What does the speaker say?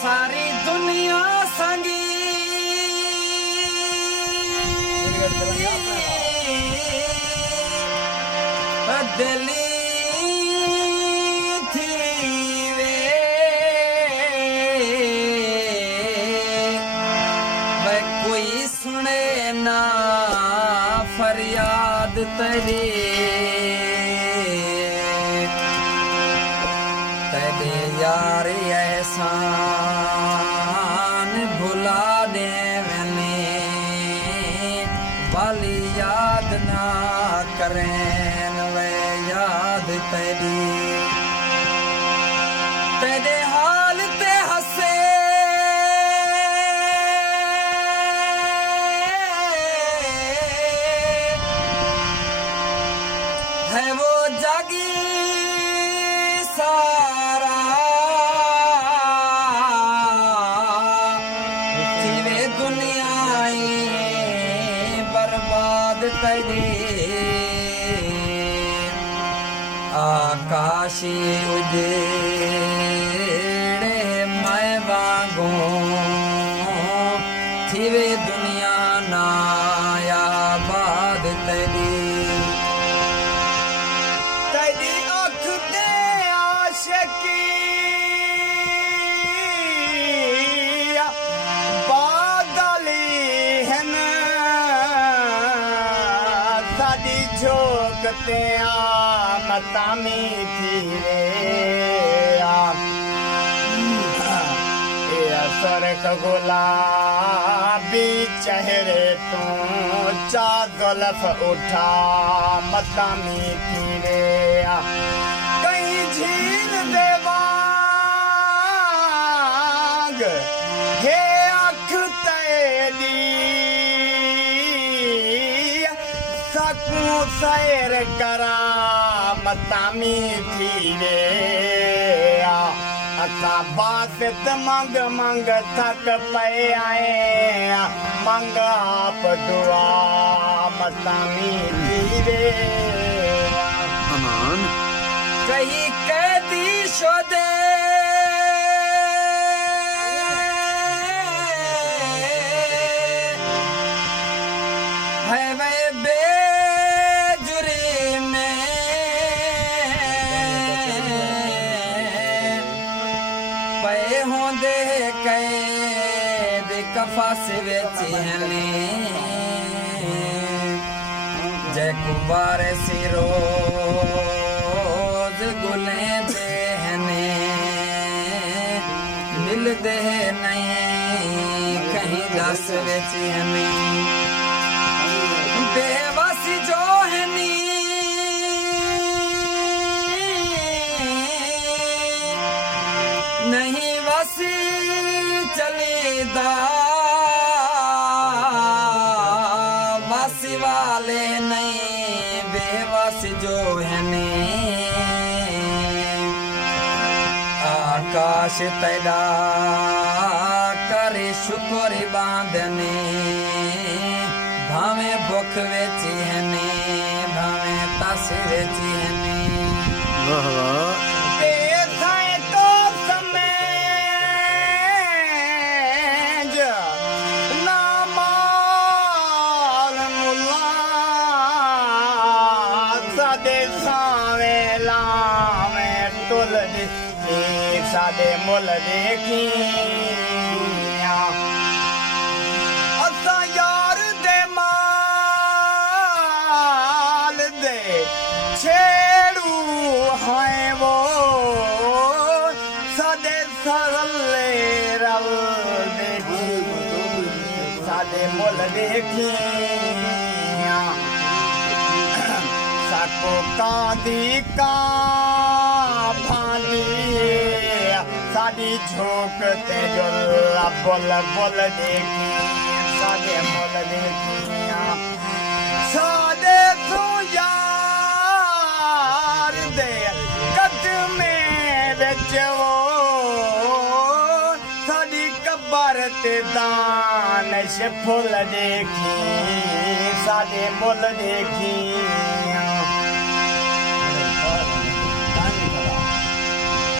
सारी दुनिया संगी बदली थी वे वह कोई सुने ना फरियाद तेरी तेरे यार एहसान भुला दे मैंने वाली याद ना करें वे याद तेरी तेरे हाल ते हंसे है वो जागी सारा जीवे दुनियाई बर्बाद तेरी आकाशी उजेड़े मैं वांगू थीवे दुनिया नायाबाद तेरी तेरी अख ते आशिकी बादली हन साडी झोक ते मतामी थी रे सरख गुलाबी चेहरे तू चा जुल्फ उठा मतामी थी रे कहीं झील देवांग हे अख तेरी सकू सैर करा मतामी थी रे असा बात मंग मंग थक पे आए मंग आप दुआ मतामी थी रे अमान कहीं कैदी शोदे है वे बेजुरी में पे होंदे कैद कफा से बेची हली जय कुबार सिरो गुले देहने मिलते नहीं कहीं दस बेची हमें बेवासी जो है नी नहीं वासी चली दा वासी वाले नहीं बेवासी जो है नी आकाश तेरा करे शुक्र बांधने भावे भुख वेची हने भावे तस वेची हने वाह वाह तो समय ना माल मुला सदे सावे लावे तुल सादे मुल देखी असा यार दे माल दे छेड़ू है वो सादे सरले रल देखी सादे मुल देखी सको कांदी का भांदी साडी झोंक ते जुल्ला बोल बोल देखी सादे मुल देखी सादे तू यार दे कदमे विच वो साडी कबर ते दानिश फुल देखी सादे मुल देखी